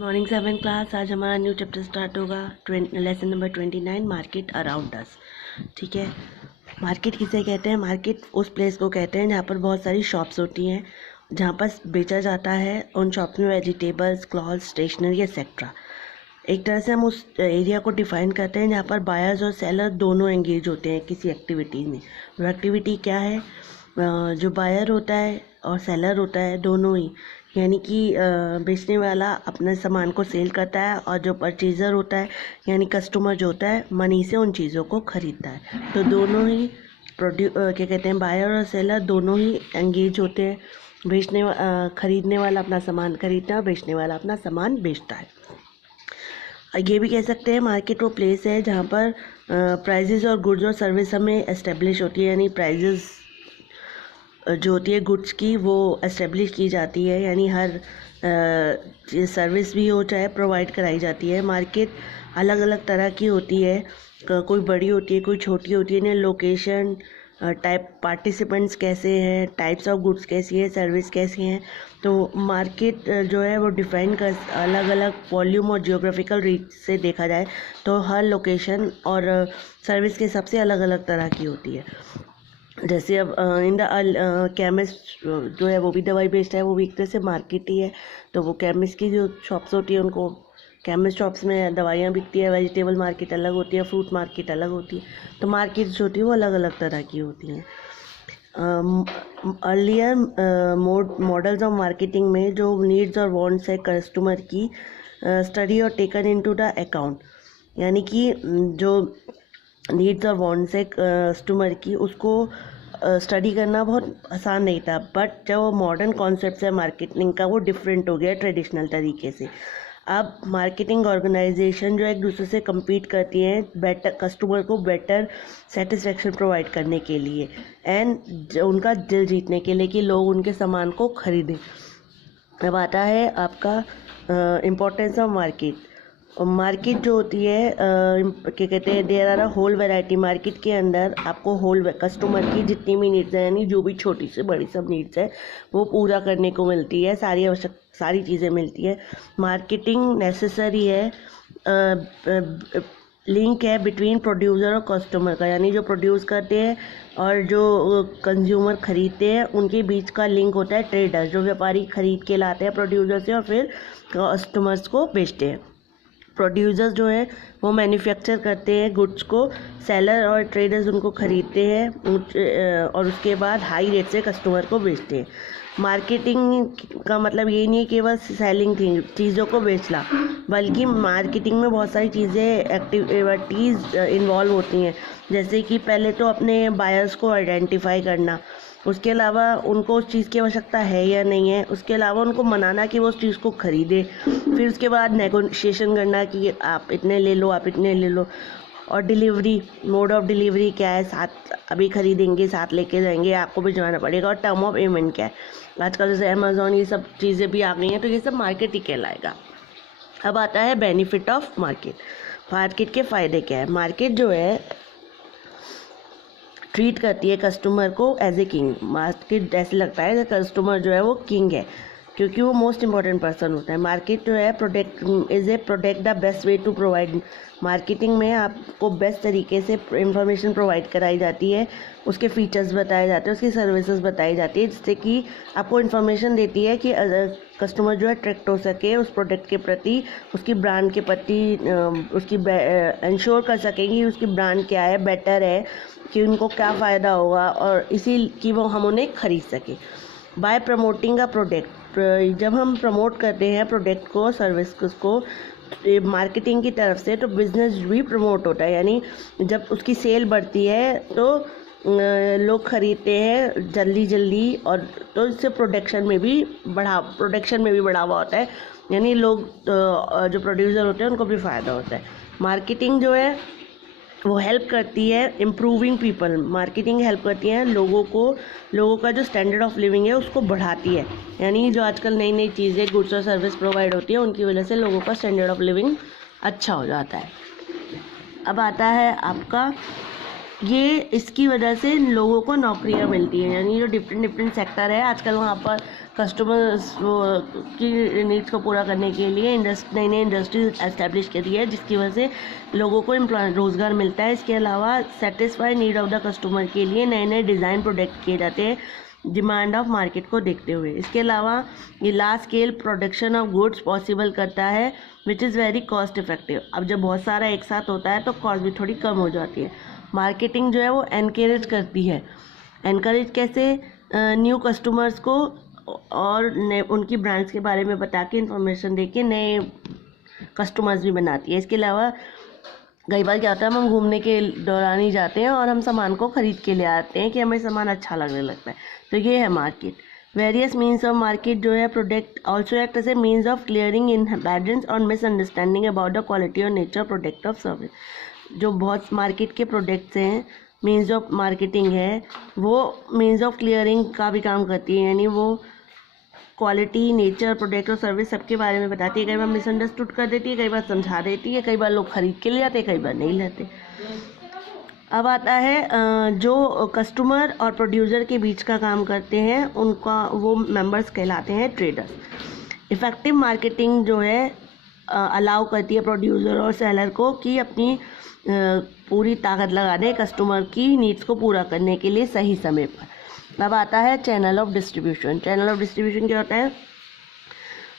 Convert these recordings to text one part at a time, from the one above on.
Morning 7 class. आज हमारा new chapter start होगा। Lesson number 29, market around us. ठीक है, मार्केट किसे कहते हैं? मार्केट उस प्लेस को कहते हैं जहाँ पर बहुत सारी शॉप्स होती हैं, जहाँ पर बेचा जाता है। उन शॉप्स में वेजिटेबल्स, क्लॉथ्स, स्टेशनरी एक्सेट्रा। एक तरह से हम उस एरिया को डिफाइन करते हैं जहाँ पर बायर्स और सेलर दोनों एंगेज होते हैं किसी एक्टिविटी में। वो एक्टिविटी क्या है? जो बायर होता है और सेलर होता है दोनों ही, यानी कि बेचने वाला अपने सामान को सेल करता है और जो परचेज़र होता है यानी कस्टमर जो होता है मनी से उन चीज़ों को ख़रीदता है। तो दोनों ही क्या कहते हैं, बायर और सेलर दोनों ही एंगेज होते हैं। ख़रीदने वाला अपना सामान खरीदता है और बेचने वाला अपना सामान बेचता है। ये भी कह सकते हैं मार्केट वो प्लेस है जहाँ पर प्राइजेस और गुड्स और सर्विस हमें एस्टेब्लिश होती है, यानी प्राइजेस जो होती है गुड्स की वो एस्टेब्लिश की जाती है, यानी हर सर्विस भी हो चाहे प्रोवाइड कराई जाती है। मार्केट अलग अलग तरह की होती है, कोई बड़ी होती है कोई छोटी होती है। लोकेशन, टाइप, पार्टिसिपेंट्स कैसे हैं, टाइप्स ऑफ गुड्स कैसी है, सर्विस कैसी हैं। तो मार्केट जो है वो डिफाइन कर अलग अलग वॉल्यूम और जियोग्राफिकल रीच से देखा जाए तो हर लोकेशन और सर्विस के हिसाब से अलग अलग तरह की होती है। जैसे अब इन द केमिस्ट जो है वो भी दवाई बेचता है, वो भी एक तरह से मार्केट ही है। तो वो केमिस्ट की जो शॉप्स होती है उनको केमिस्ट शॉप्स में दवाइयाँ बिकती है। वेजिटेबल मार्केट अलग होती है, फ्रूट मार्केट अलग होती है। तो मार्केट जो होती है वो अलग अलग तरह की होती हैं। अर्लियर मॉडल्स ऑफ मार्केटिंग में जो नीड्स और वांट्स है कस्टमर की स्टडी और टेकन इनटू द अकाउंट, यानी कि जो नीड्स और वांट्स है कस्टमर की उसको स्टडी करना बहुत आसान नहीं था। बट जो मॉडर्न कॉन्सेप्ट है मार्केटिंग का वो डिफरेंट हो गया ट्रेडिशनल तरीके से। अब मार्केटिंग ऑर्गेनाइजेशन जो एक दूसरे से compete करती हैं बेटर कस्टमर को बेटर सेटिस्फेक्शन प्रोवाइड करने के लिए एंड उनका दिल जीतने के लिए कि लोग उनके सामान को खरीदें। अब आता है आपका इम्पोर्टेंस ऑफ मार्केट। मार्केट जो होती है क्या कहते हैं, there are a whole variety. Market के अंदर आपको होल कस्टमर की जितनी भी नीड्स है, यानी जो भी छोटी से बड़ी सब नीड्स है वो पूरा करने को मिलती है, सारी चीज़ें मिलती है। मार्केटिंग नेसेसरी है, लिंक है बिटवीन प्रोड्यूसर और कस्टमर का, यानी जो प्रोड्यूस करते हैं और जो कंज्यूमर खरीदते हैं उनके बीच का लिंक होता है ट्रेडर, जो व्यापारी खरीद के लाते हैं प्रोड्यूसर से और फिर कस्टमर्स को बेचते हैं। प्रोड्यूसर्स जो है वो मैन्युफैक्चर करते हैं गुड्स को, सेलर और ट्रेडर्स उनको खरीदते हैं और उसके बाद हाई रेट से कस्टमर को बेचते हैं। मार्केटिंग का मतलब ये नहीं है केवल सेलिंग चीज़ों को बेचना, बल्कि मार्केटिंग में बहुत सारी चीज़ें एक्टिविटीज़ इन्वॉल्व होती हैं। जैसे कि पहले तो अपने बायर्स को आइडेंटिफाई करना, उसके अलावा उनको उस चीज़ की आवश्यकता है या नहीं है, उसके अलावा उनको मनाना कि वो उस चीज़ को ख़रीदे, फिर उसके बाद नेगोशिएशन करना कि आप इतने ले लो, आप इतने ले लो। और डिलीवरी, मोड ऑफ डिलीवरी क्या है, साथ अभी ख़रीदेंगे साथ लेके जाएंगे, आपको भिजवाना पड़ेगा। और टर्म ऑफ पेमेंट क्या है, आजकल जैसे अमेज़ॉन ये सब चीज़ें भी आ गई हैं, तो ये सब मार्केट ही कहलाएगा। अब आता है बेनिफिट ऑफ मार्केट। मार्केट के फ़ायदे क्या है? मार्केट जो है ट्रीट करती है कस्टमर को एज ए किंग। मार्केट ऐसे लगता है कि कस्टमर जो है वो किंग है, क्योंकि वो मोस्ट इंपॉर्टेंट पर्सन होता है। मार्केट जो है product the best way to provide. Marketing में आपको बेस्ट तरीके से इंफॉर्मेशन प्रोवाइड कराई जाती है, उसके फीचर्स बताए जाते हैं, उसकी सर्विसेज बताई जाती है, जिससे कि आपको इन्फॉर्मेशन देती है कि कस्टमर जो है अट्रैक्ट हो सके उस प्रोडक्ट के प्रति, उसकी ब्रांड के प्रति, उसकी इंश्योर कर सकेंगी उसकी ब्रांड क्या है, बेटर है, कि उनको क्या फ़ायदा होगा और इसी कि वो हम उन्हें खरीद सकें। बाय प्रमोटिंग अ प्रोडक्ट, जब हम प्रमोट करते हैं प्रोडक्ट को, सर्विस को मार्केटिंग की तरफ से, तो बिज़नेस भी प्रमोट होता है। यानी जब उसकी सेल बढ़ती है तो लोग खरीदते हैं जल्दी, और तो इससे प्रोडक्शन में भी बढ़ावा होता है, यानी लोग जो प्रोड्यूसर होते हैं उनको भी फ़ायदा होता है। मार्केटिंग जो है वो हेल्प करती है इम्प्रूविंग पीपल। मार्केटिंग हेल्प करती है लोगों का जो स्टैंडर्ड ऑफ लिविंग है उसको बढ़ाती है, यानी जो आजकल नई नई चीज़ें गुड्स और सर्विस प्रोवाइड होती है उनकी वजह से लोगों का स्टैंडर्ड ऑफ लिविंग अच्छा हो जाता है। अब आता है आपका ये, इसकी वजह से लोगों को नौकरियां मिलती हैं, यानी जो डिफरेंट सेक्टर है आजकल वहाँ पर कस्टमर्स की नीड्स को पूरा करने के लिए नई नई इंडस्ट्रीज एस्टेब्लिश करी है, जिसकी वजह से लोगों को रोज़गार मिलता है। इसके अलावा satisfy need of the customer के लिए नए नए डिज़ाइन प्रोडक्ट किए जाते हैं डिमांड ऑफ मार्केट को देखते हुए। इसके अलावा ये large scale production of goods possible करता है which is very cost effective. अब जब बहुत सारा एक साथ होता है तो कॉस्ट भी थोड़ी कम हो जाती है। मार्केटिंग जो है वो एनकरेज करती है। एनकरेज कैसे? न्यू कस्टमर्स को और उनकी ब्रांड्स के बारे में बता के इन्फॉर्मेशन दे के नए कस्टमर्स भी बनाती है। इसके अलावा कई बार क्या होता है, हम घूमने के दौरान ही जाते हैं और हम सामान को ख़रीद के ले आते हैं कि हमें सामान अच्छा लगने लगता है, तो ये है market. Various means of market जो है product also act as a means of clearing imbalance और मिसअंडरस्टैंडिंग अबाउट द क्वालिटी और नेचर प्रोडक्ट ऑफ सर्विस। जो बहुत मार्केट के प्रोडक्ट्स हैं, मीन्स ऑफ मार्केटिंग है, वो मीन्स ऑफ क्लियरिंग का भी काम करती है, यानी वो क्वालिटी, नेचर, प्रोडक्ट और सर्विस सबके बारे में बताती है। कई बार मिसअंडरस्टूड कर देती है, कई बार समझा देती है, कई बार लोग खरीद के ले जाते हैं, कई बार नहीं लेते। अब आता है जो कस्टमर और प्रोड्यूसर के बीच का काम करते हैं, उनका वो मेंबर्स कहलाते हैं ट्रेडर्स। इफ़ेक्टिव मार्केटिंग जो है अलाउ करती है प्रोड्यूसर और सेलर को कि अपनी पूरी ताकत लगा दें कस्टमर की नीड्स को पूरा करने के लिए सही समय पर। अब आता है channel of distribution. Channel of distribution क्या होता है?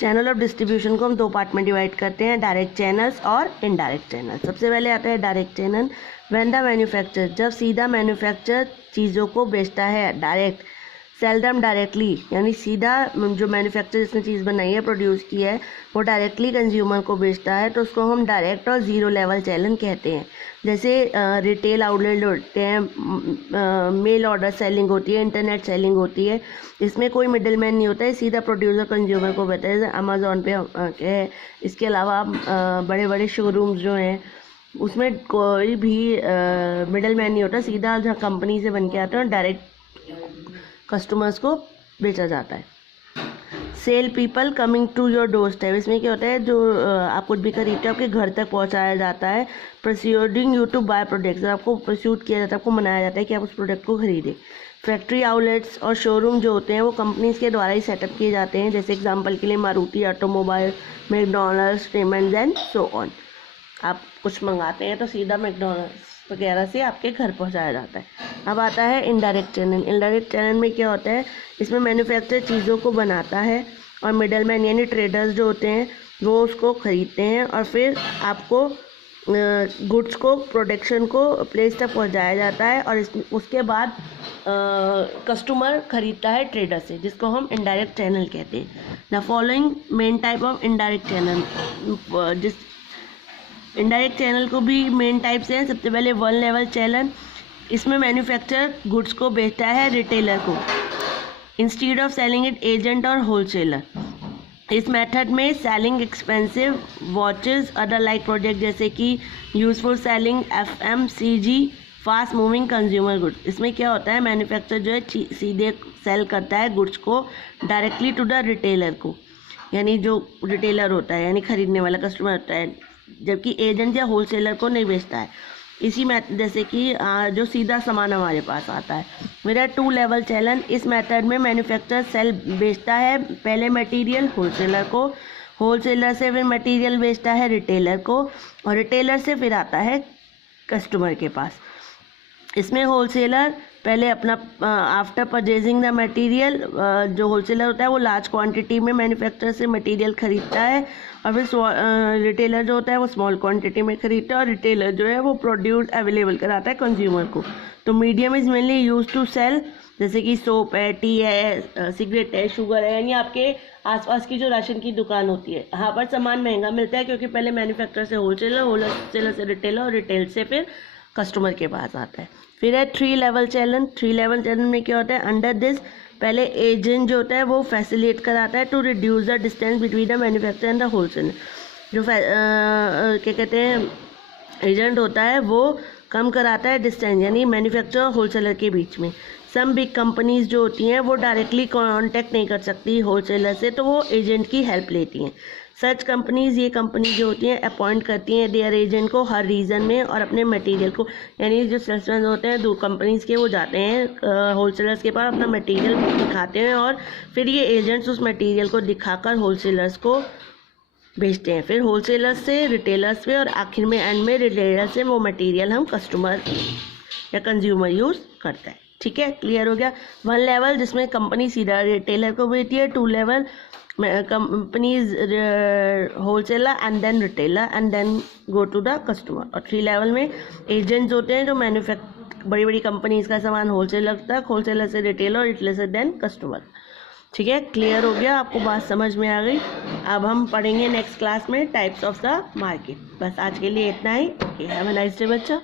चैनल ऑफ डिस्ट्रीब्यूशन को हम दो पार्ट में डिवाइड करते हैं, डायरेक्ट चैनल्स और इनडायरेक्ट चैनल। सबसे पहले आता है direct channel. When the manufacture, जब सीधा मैन्युफैक्चर चीज़ों को बेचता है, डायरेक्ट, सेल्डम डायरेक्टली, यानी सीधा जो मैन्युफैक्चर जिसने चीज़ बनाई है, प्रोड्यूस की है, वो डायरेक्टली कंज्यूमर को बेचता है, तो उसको हम डायरेक्ट और ज़ीरो लेवल चैनल कहते हैं। जैसे रिटेल आउटलेट होते हैं, मेल ऑर्डर सेलिंग होती है, इंटरनेट सेलिंग होती है, इसमें कोई मिडिल मैन नहीं होता है, सीधा प्रोड्यूसर कंज्यूमर को बेचता है। जैसे अमेज़ॉन पे है। इसके अलावा बड़े बड़े शोरूम्स जो हैं उसमें कोई भी मिडिल मैन नहीं होता, सीधा जहाँ कंपनी से बन के आता है और डायरेक्ट कस्टमर्स को बेचा जाता है। Sale people coming to your door step, इसमें क्या होता है, जो आप कुछ भी खरीदते हो आपके घर तक पहुंचाया जाता है। परस्यूडिंग यू टू बाय प्रोडक्ट्स, आपको परस्यूड किया जाता है, आपको मनाया जाता है कि आप उस प्रोडक्ट को खरीदें। फैक्ट्री आउटलेट्स और शोरूम जो होते हैं वो कंपनीज के द्वारा ही सेटअप किए जाते हैं। जैसे एग्जांपल के लिए Maruti automobile, McDonald's, Raymond's and so on. आप कुछ मंगाते हैं तो सीधा मैकडॉनल्ड्स वगैरह से आपके घर पहुंचाया जाता है। अब आता है इनडायरेक्ट चैनल। इनडायरेक्ट चैनल में क्या होता है, इसमें मैन्युफैक्चर चीज़ों को बनाता है और मिडलमैन यानी ट्रेडर्स जो होते हैं वो उसको ख़रीदते हैं और फिर आपको गुड्स को, प्रोडक्शन को प्लेस तक पहुंचाया जाता है और उसके बाद कस्टमर ख़रीदता है ट्रेडर से, जिसको हम इनडायरेक्ट चैनल कहते हैं। The following main type of indirect channel, जिस इनडायरेक्ट चैनल को भी मेन टाइप्स हैं। सबसे पहले वन लेवल चैनल, इसमें मैन्युफैक्चर गुड्स को बेचता है रिटेलर को instead of selling it agent और होलसेलर। इस मेथड में selling expensive watches, other like product जैसे कि useful selling FMCG, fast moving consumer goods. इसमें क्या होता है, मैन्युफैक्चर जो है सीधे सेल करता है गुड्स को डायरेक्टली टू द रिटेलर को, यानी जो रिटेलर होता है यानी खरीदने वाला कस्टमर होता है, जबकि एजेंट या होलसेलर को नहीं बेचता है। इसी में जैसे कि जो सीधा सामान हमारे पास आता है। मेरा टू लेवल चैनल, इस मेथड में मैन्युफैक्चरर सेल बेचता है पहले मटेरियल होलसेलर को, होलसेलर से फिर मटेरियल बेचता है रिटेलर को और रिटेलर से फिर आता है कस्टमर के पास। इसमें होलसेलर पहले अपना आफ्टर परचेजिंग द मटेरियल, जो होलसेलर होता है वो लार्ज क्वांटिटी में मैन्युफैक्चरर से मटेरियल खरीदता है और फिर रिटेलर जो होता है वो स्मॉल क्वांटिटी में खरीदता है और रिटेलर जो है वो प्रोड्यूस अवेलेबल कराता है कंज्यूमर को। तो medium is mainly use to sell, जैसे कि सोप है, टी है, सिगरेट है, शुगर है, यानी आपके आसपास की जो राशन की दुकान होती है, यहाँ पर सामान महंगा मिलता है क्योंकि पहले मैन्युफैक्चरर से होलसेलर, होलसेलर से रिटेलर और रिटेल से फिर कस्टमर के पास आता है। फिर है three level channel. Three level channel में क्या होता है, अंडर दिस पहले एजेंट जो होता है वो फैसिलिटेट कराता है to reduce the distance between the manufacturer and the wholesaler. जो क्या कहते हैं, एजेंट होता है वो कम कराता है डिस्टेंस, यानी मैन्युफैक्चरर और होलसेलर के बीच में। सम बिग कंपनीज जो होती हैं वो डायरेक्टली कांटेक्ट नहीं कर सकती होलसेलर से, तो वो एजेंट की हेल्प लेती हैं। सच कंपनीज, ये कंपनी जो होती हैं अपॉइंट करती हैं देयर एजेंट को हर रीजन में, और अपने मटेरियल को, यानी जो सेल्समैन होते हैं दो कंपनीज के, वो जाते हैं होलसेलर्स के पास, अपना मटेरियल दिखाते हैं और फिर ये एजेंट्स उस मटेरियल को दिखाकर होलसेलर्स को बेचते हैं। फिर होलसेलर्स से रिटेलर्स पे, और आखिर में एंड में रिटेलर से वो मटेरियल हम कस्टमर या कंज्यूमर यूज़ करते हैं। ठीक है, क्लियर हो गया। 1 लेवल जिसमें कंपनी सीधा रिटेलर को बेचती है, 2 level companies wholesaler and then retailer and then go to the customer, और 3 लेवल में एजेंट्स होते हैं जो बड़ी बड़ी कंपनीज का सामान होलसेलर तक, होलसेलर से रिटेलर, रिटेलर से देन कस्टमर। ठीक है, क्लियर हो गया, आपको बात समझ में आ गई। अब हम पढ़ेंगे नेक्स्ट क्लास में टाइप्स ऑफ द मार्केट। बस आज के लिए इतना ही। Okay, have a nice day बच्चा।